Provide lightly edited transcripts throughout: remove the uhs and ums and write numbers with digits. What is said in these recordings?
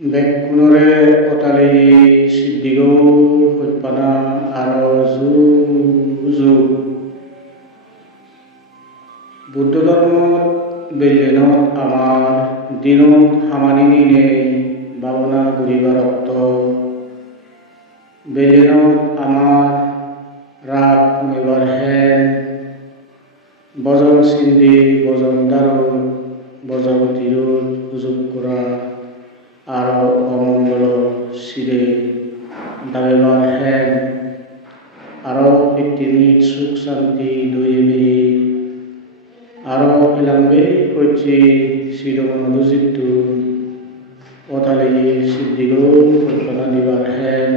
বেকুণৰে অতালি সিদ্ধিগৌ সত্যনা আৰু যুগ বুদ্ধ ধৰ্মৰ বেলেনত আমাৰ দিনত হামানিনি নেই ভাৱনা ঘূৰিবাৰ অৰ্থ বেলেনত আমাৰ ৰাগ কমিবাৰ হেন বজন চিন্দি বজন দাৰুণ বজগতিৰোধ সুযোগ কৰা আৰু অমংগল চিৰে দাবিবাৰ হেন আৰু পৃথিৱীত সুখ শান্তি দৈবী আৰু এলাংবে কইছি চিৰমনোজিতু অতালি সিদ্ধিগৌ কল্পনা দিবাৰ হেন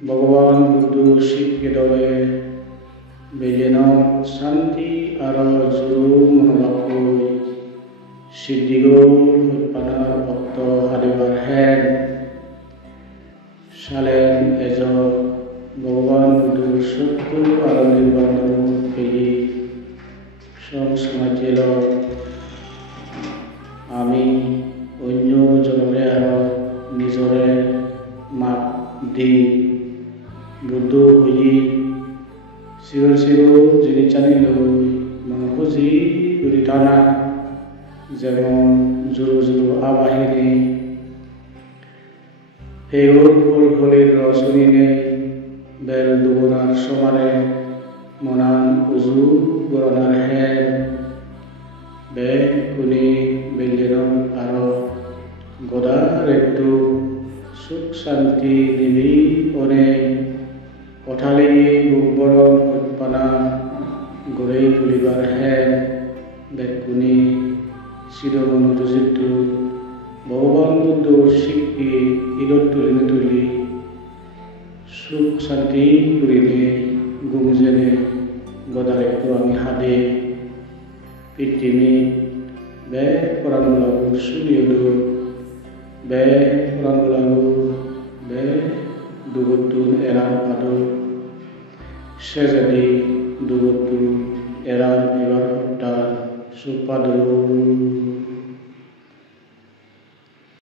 ভগৱান বুদ্ধ শিক্ষিতৱে বেলেনত শান্তি আৰু জুৰু মনোভাৱকৈ সিদ্ধিগৌ কল্পনাৰ ভক্ত হাৰিবাৰ হেন চালেন এজন ভগৱান বুদ্ধৰ সত্য আৰু নিৰ্বাণৰ পেৰি সংস্মাতিল আমি অন্য জনৰে আৰু নিজৰে মাত দি বুদ্ধ হৈ চিৰ যিনি জানিলৈ মন খুজি কৰি থানা যেমন জুৰু আবাহিনী হেউর ফুল ফুলের রসনী নেই বেল দুবনার সমানে মনান উজু গরনার হেন বে কুনি বেলেন আরো গদার একটু সুখ শান্তি নিবি অনে অঠালি বুকবরণ উৎপানা গড়ে তুলিবার হেন বেকুনি চিরমনোজিতু ভগবান বুদ্ধর শিক্ষি ঈদত তুলি সুখ শান্তি করিলে গুমজেনে গদারেকটু আমি হাদে পৃথিবী বে পরামলাগু সুলিয়দু বে পরামলাগু বে দুগতুন এরান পাদু সেজাদি দুগতুন এরান বিবার হত্যার সুপাদু